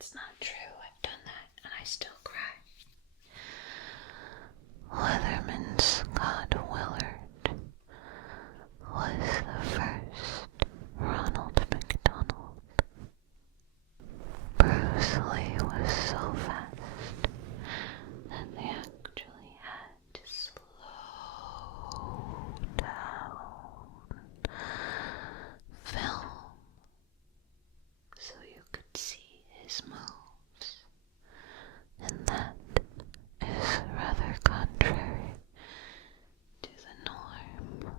That's not true. I've done that and I still cry. Leatherman Scott Willard was the first Ronald McDonald. Bruce Lee was so fast that they actually had to slow down film so you could see his moves, and that is rather contrary to the norm.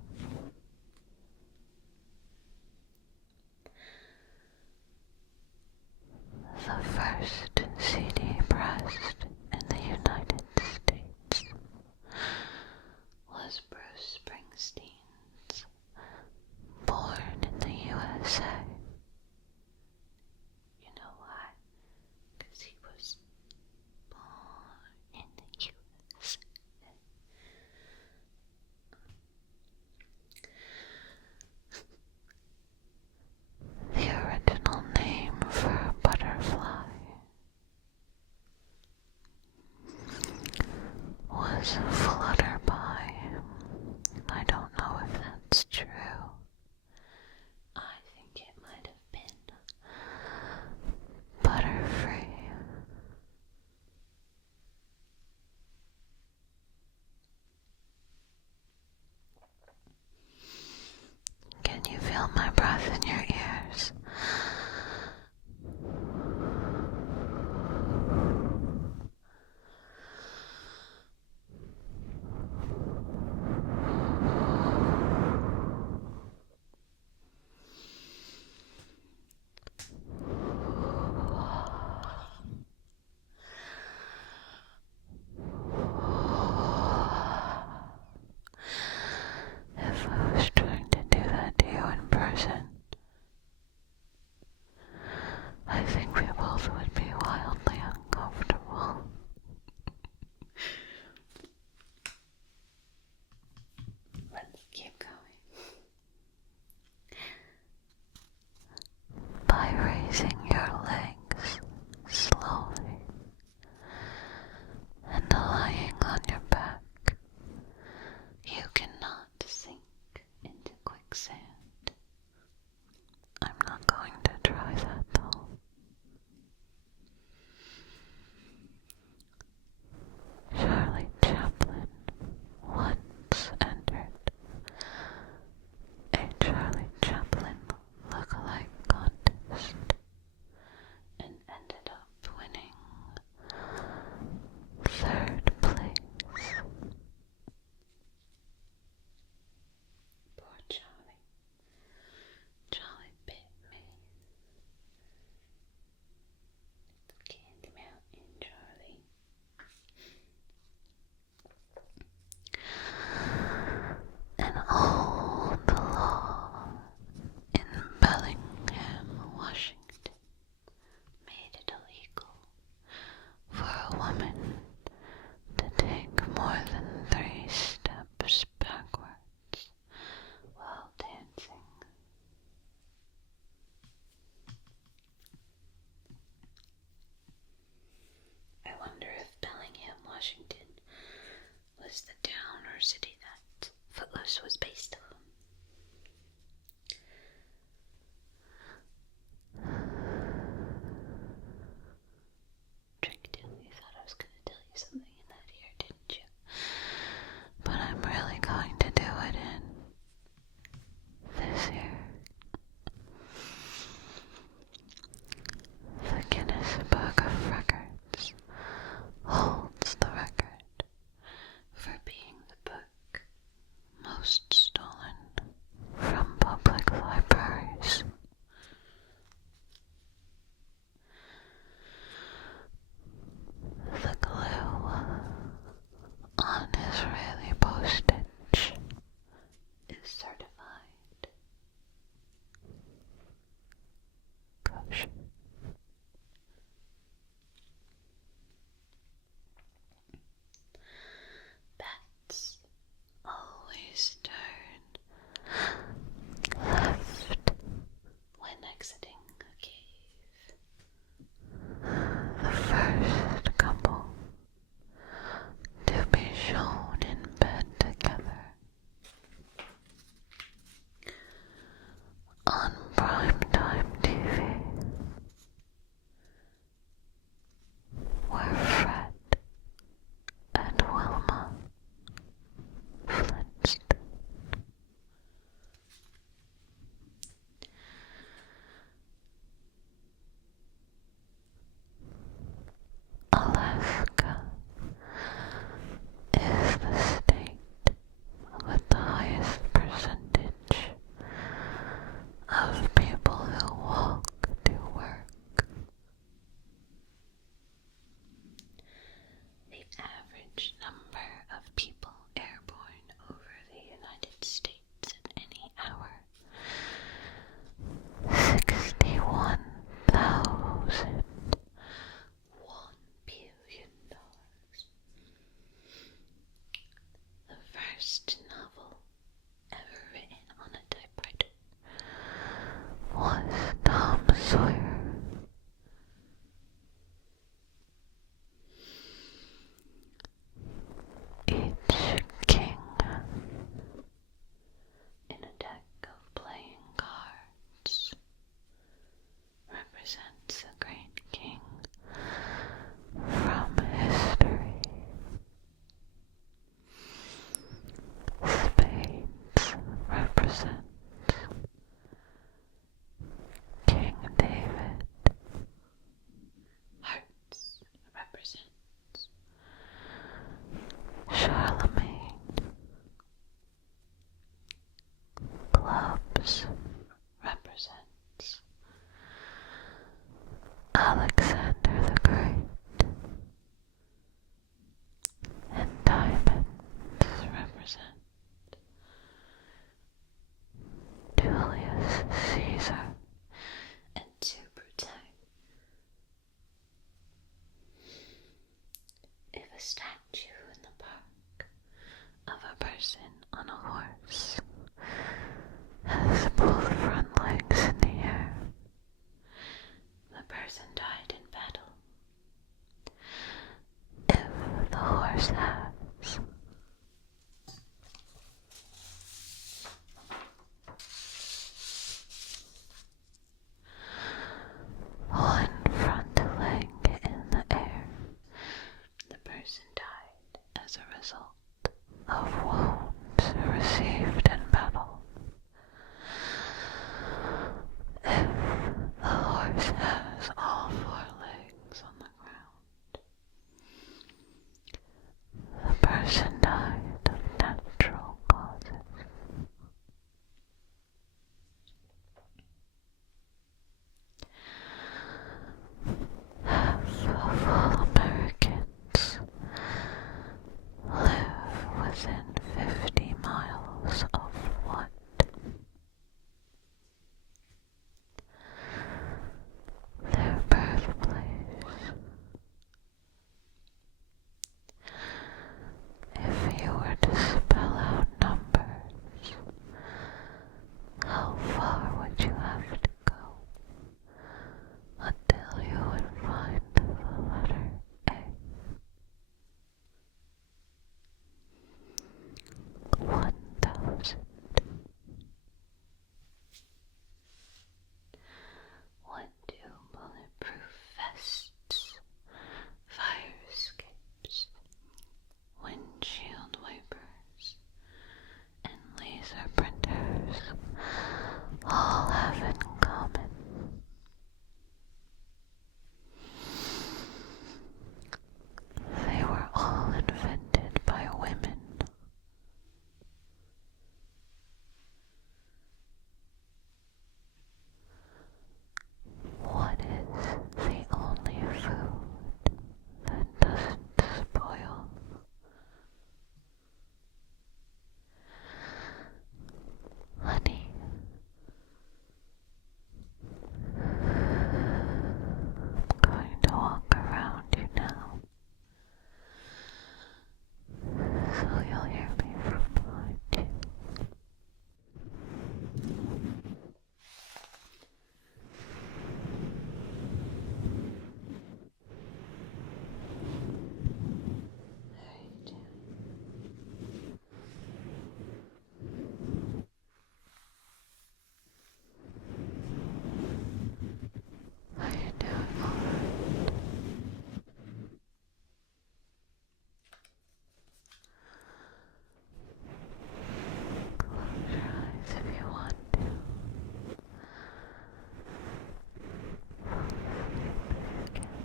The first CD pressed in the United States was Bruce Springsteen's Born in the USA. You know why? Because he was born in the USA. The original name for a butterfly was flutterby. I don't know if that's true. I think it might have been butterfree. Can you feel my breath in your ears? If I was trying to do that to you in person, I think we both would be wildly uncomfortable. Let's keep going. By raising your legs slowly and lying on your back, you cannot sink into quicksand. I'm not going to try that though. Charlie Chaplin once entered a Charlie Chaplin look-alike contest and ended up winning 3rd place. Poor Charlie. Charlie bit me. Candy Mountain Charlie. An old law in Bellingham, Washington, made it illegal for a woman to take more than 3 steps backwards while dancing. I wonder if Bellingham, Washington was the town or city that Footloose was based on. Tricked you. You thought I was going to tell you something in that ear, didn't you? But I'm really going to do it in this ear. The Guinness Book of Records holds the record for being the book most stolen Alexander the Great, and diamonds represent Julius Caesar, and to protect. If a statue in the park of a person on a horse has both front legs in the air, the person died in battle. if the horse has one front leg in the air, The person died as a result of wounds received in battle. If the horse has all four legs on the ground, the person died of natural causes. Half of all Americans live within 50 miles of what? Their birthplace. If you were to spell out numbers, how far would you have to go until you would find the letter A? 1,000. 1, 2 bulletproof vests, fire escapes, windshield wipers, And laser printers all have in common they were all invented by women. What is the only food that doesn't spoil? Honey. I'm going to walk around you now, so you'll hear me from behind you. how are you doing? Are you doing alright? Close your eyes if you want to. Fall asleep again.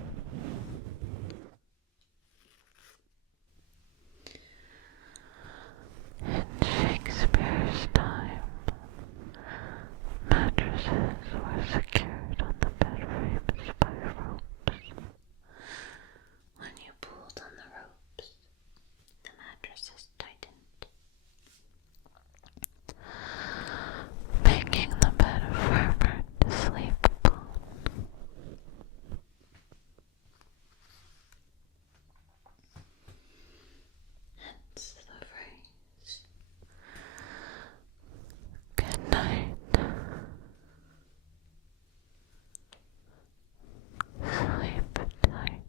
In Shakespeare's time, mattresses were secured on the bed frames by ropes. When you pulled on the ropes, the mattresses tightened. Making the bed firmer to sleep upon. Hence the phrase, Good night. Sleep tight.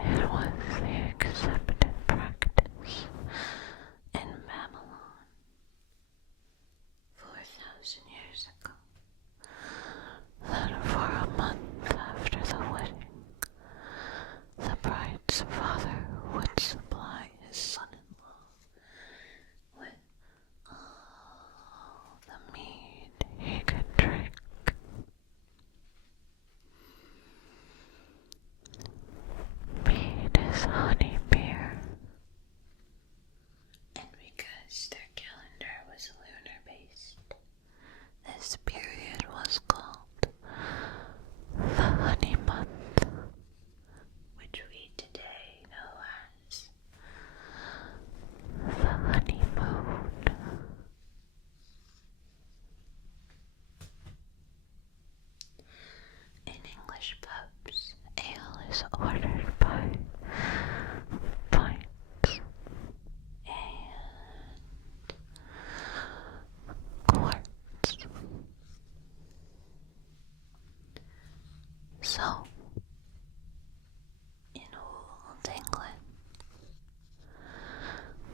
It was the accepted practice in Babylon, 4,000 years ago. that for a month after the wedding, the bride's father would supply his son-in-law With all the mead he could drink. Mead is honey beer. and because they're This period was called the honey month, which we today know as the honeymoon. in English pubs. Ale is ordered by pints And quarts. So, in old England,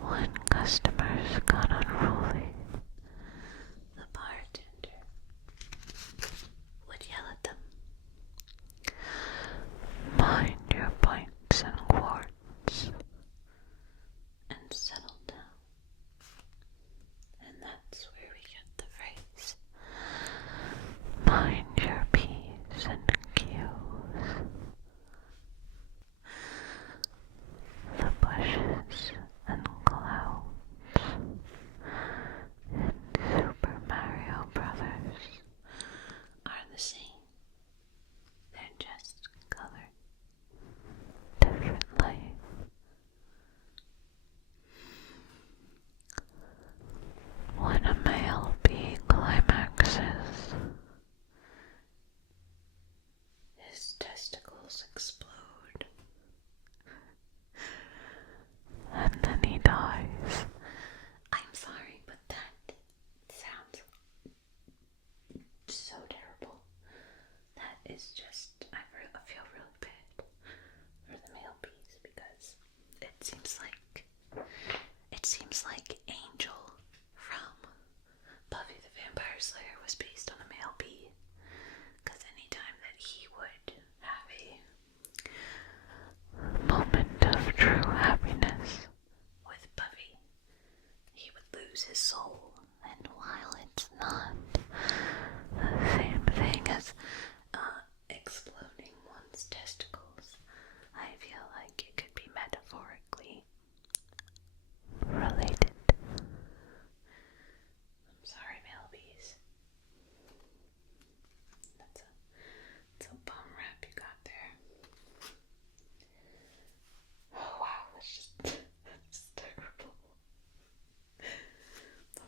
when customers got unruly, the bartender would yell at them, mind your pints and quarts. and settle down. And that's where we get the phrase, Mind your P's and Q's. The bushes and clouds in Super Mario Brothers are the same. They're just colored. differently. When a male bee climaxes, His testicles explode. and then he dies. I'm sorry, but that sounds so terrible. That is just, I feel really bad for the male bees because it seems like Angel from Buffy the Vampire Slayer was based on a male bee. Because anytime that he would have a Moment of true happiness. with Buffy, he would lose his soul. And while it's not the same thing as Exploding one's testicles, I feel like it could be metaphorically. related, I'm sorry, male bees. That's a bum rap you got there. Oh wow, that's terrible.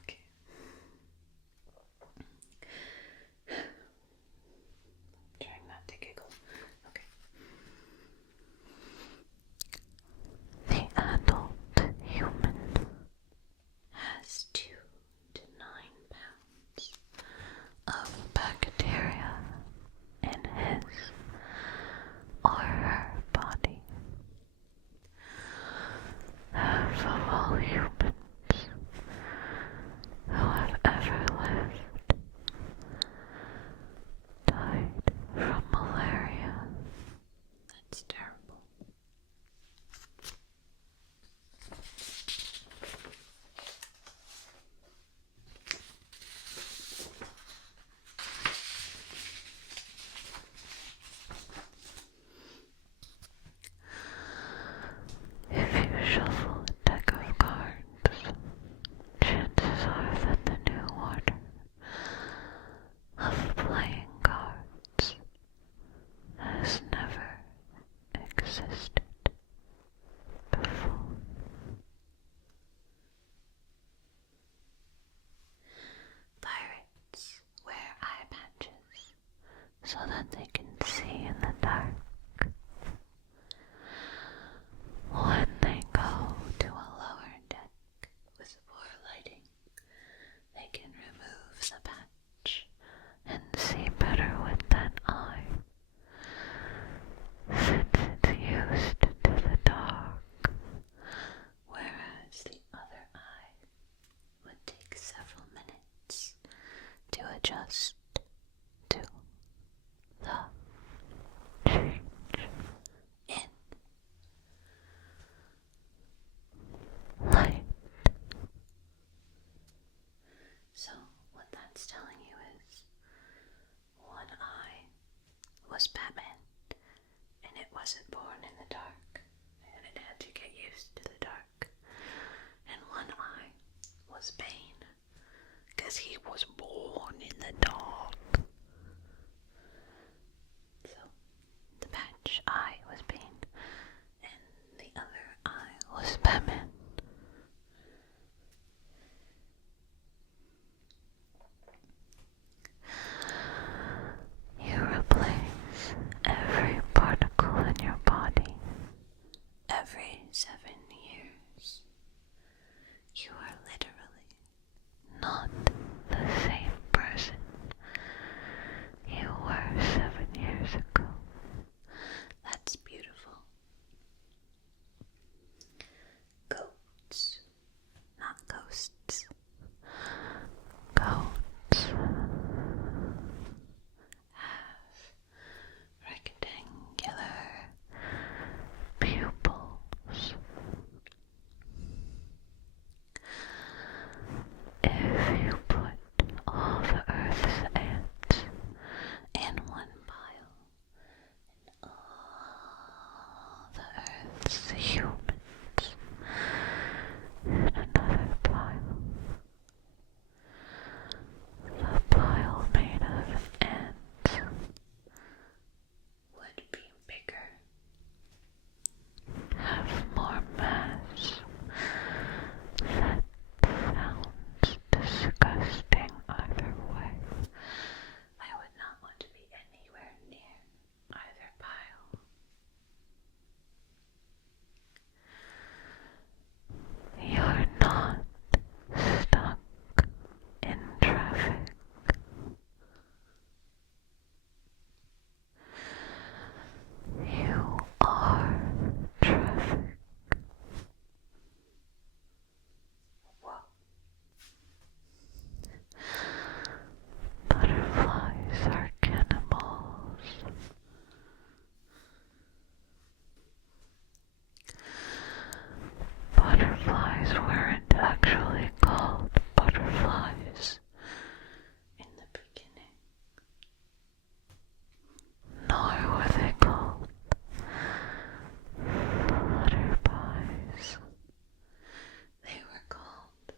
Okay. Trying not to giggle. Okay. the adult human, Has 2 to 9 pounds. of bacteria in his or her body. Half of all humans who have ever lived died from malaria. That's terrible. If you shuffle a deck of cards, chances are that the new order of playing cards has never existed before. Pirates wear eye patches. So that they can see in the dark. When they go To a lower deck with poor lighting, they can remove the patch. and see better with that eye, since it's used to the dark, Whereas the other eye would take several minutes to adjust to the change in. light. So what that's telling you is one eye was Batman and it wasn't born in the dark and it had to get used to the dark. And one eye was Bane because he was born in the a dog. So the patch eye was Bane, and the other eye was Batman. You replace every particle in your body. Every 7 years, you are literally Not the same person you were 7 years ago. That's beautiful. Goats, not ghosts. Goats Have rectangular pupils. If you put all the Earth's ants in one pile, and all the Earth's humans in another pile, the pile made of ants would be bigger. have more mass. That sounds disgusting either way. I would not want to be anywhere near either pile. You're not stuck in traffic. You are traffic. Whoa. Butterflies are cannibals. Butterflies weren't actually called butterflies, In the beginning, nor were they called flutterpies. they were called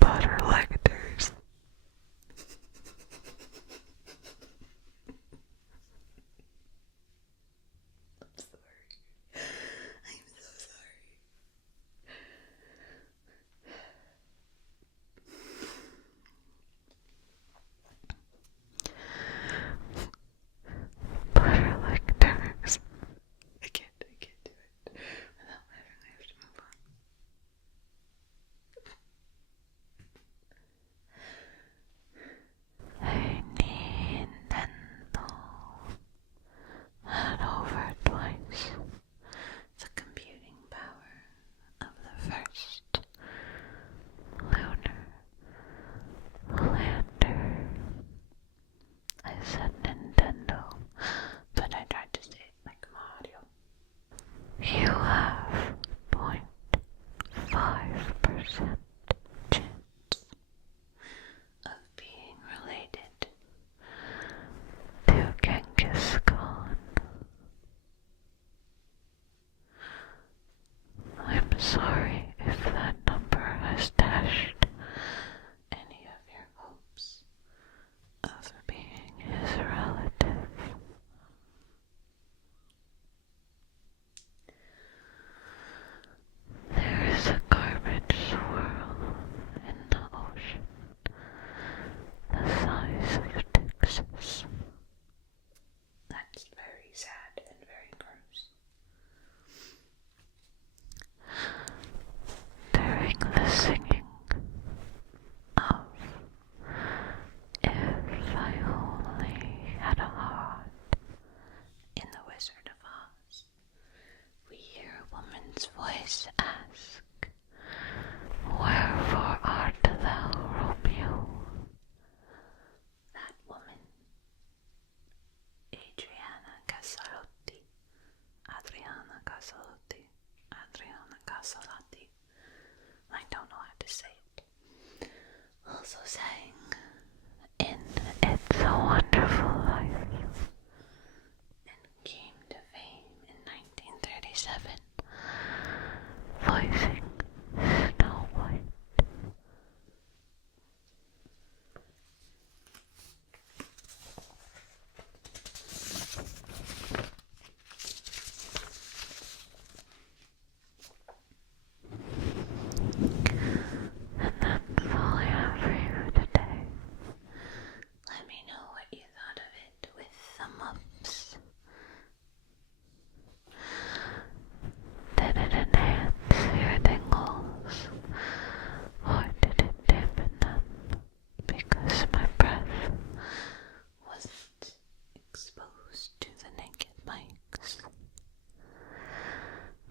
Butterlectors. I'm sorry. I'm so sorry. Butterlectors. I can't do it without laughing. I have to move on. A Nintendo had over twice The computing power of the first. lunar lander. I said Nintendo, But I tried to say it like Mario. you have 0.5% Chance of being related. to Genghis Khan. I'm sorry if that number has dashed Any of your hopes of being his relative. There is a garbage swirl in the ocean, the size of Texas. That's very sad and very gross. During the singing of If I Only Had a Heart, In The Wizard of Oz, we hear a woman's voice ask, wherefore art thou, Romeo? that woman, Adriana Casarotti, Adriana Casarotti, Adriana Casarotti. sang in It's a Wonderful Life and came to fame in 1937, voicing Snow White. And that's all I have for you today. Let me know what you thought of it with the muffs. Did it enhance your tingles, or did it dampen them? Because my breath Wasn't exposed to the naked mics.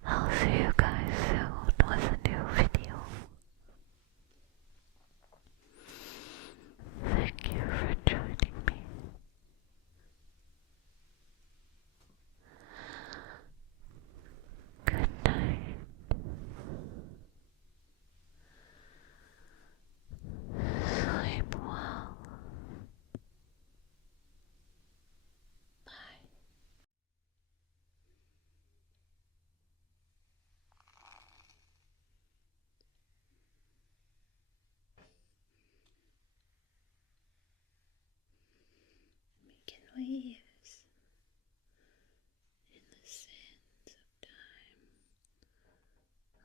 I'll see you guys soon with a new video. Thank you for joining me. Good night. Sleep well. Bye. Making waves in the sands of time.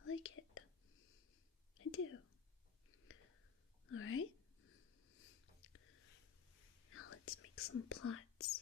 I like it. I do. Alright? Now let's make some plots.